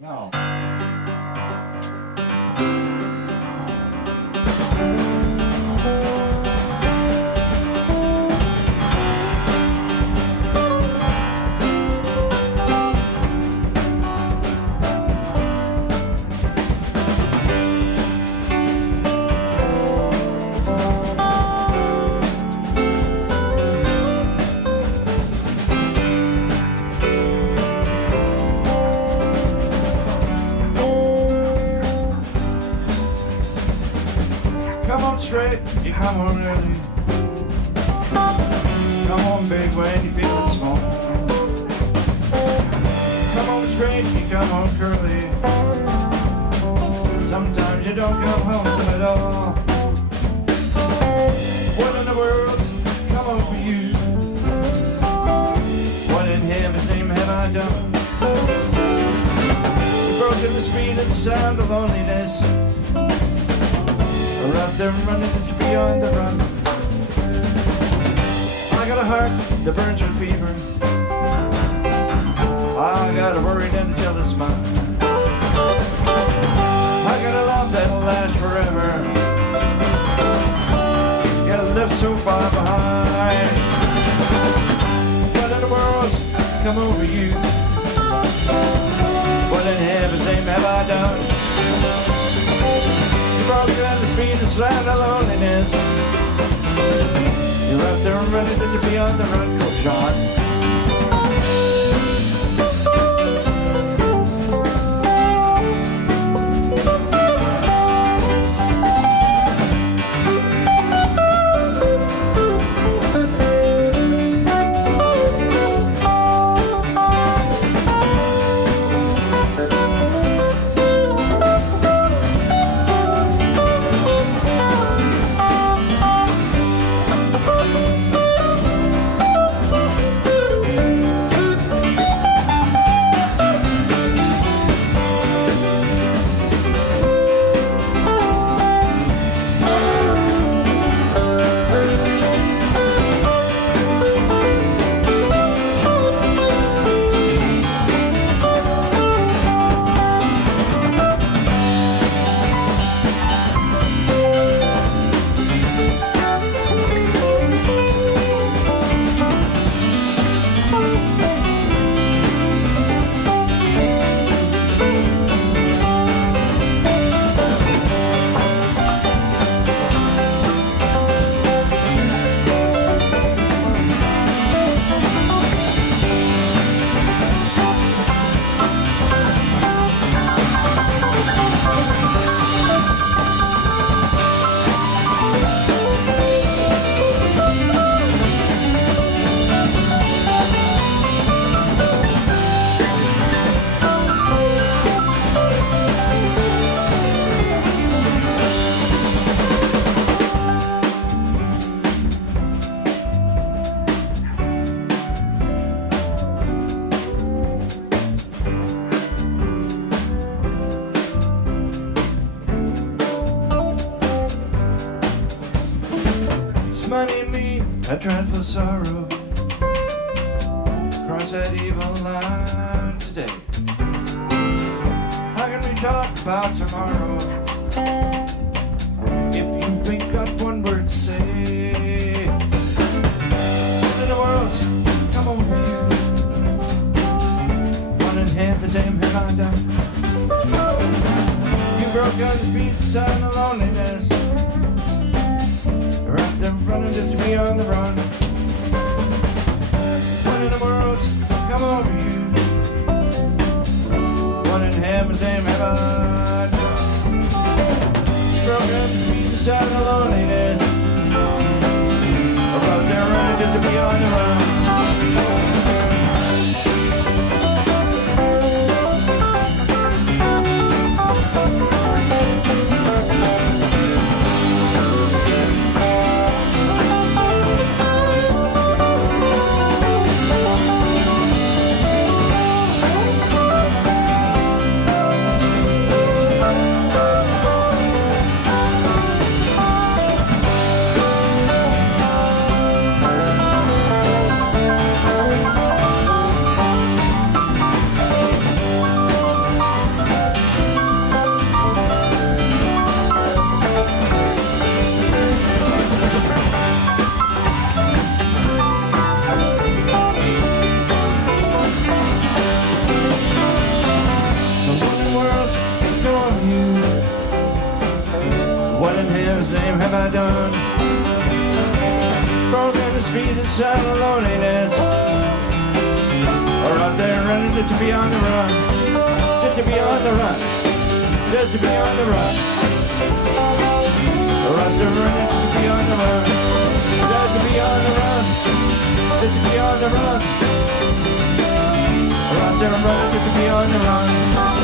No. Come on straight, you come on early. Come on big when you feel it small. Come on straight, you come on curly. Sometimes you don't come home at all. What in the world come over you? What in heaven's name have I done? Broken the speed of the sound of loneliness. We're out there running, it's beyond the run. I got a heart that burns with fever. I got a worried and jealous mind. I got a love that'll last forever. Got left so far behind. What in the world's come over you? What in heaven's name have I done? Broken the speed and sound of loneliness. You're out there running, that you be on the run, go John. Money mean a dreadful sorrow. Cross that evil line today. How can we talk about tomorrow if you ain't got one word to say? What in the world, come on you. One in heaven's aim have I done. You broke down the speed, the time of loneliness. You're out there running just to be on the run. What in the world come over you? What in heaven's name have I done? Broken the speed, the sound of loneliness. You're out there running just to be on the run. you. What in heaven's name have I done? Broken the street inside of loneliness, or out there running just to be on the run, just to be on the run, just to be on the run, or out there running just to be on the run, just to be on the run, just to be on the run, or out there running just to be on the run.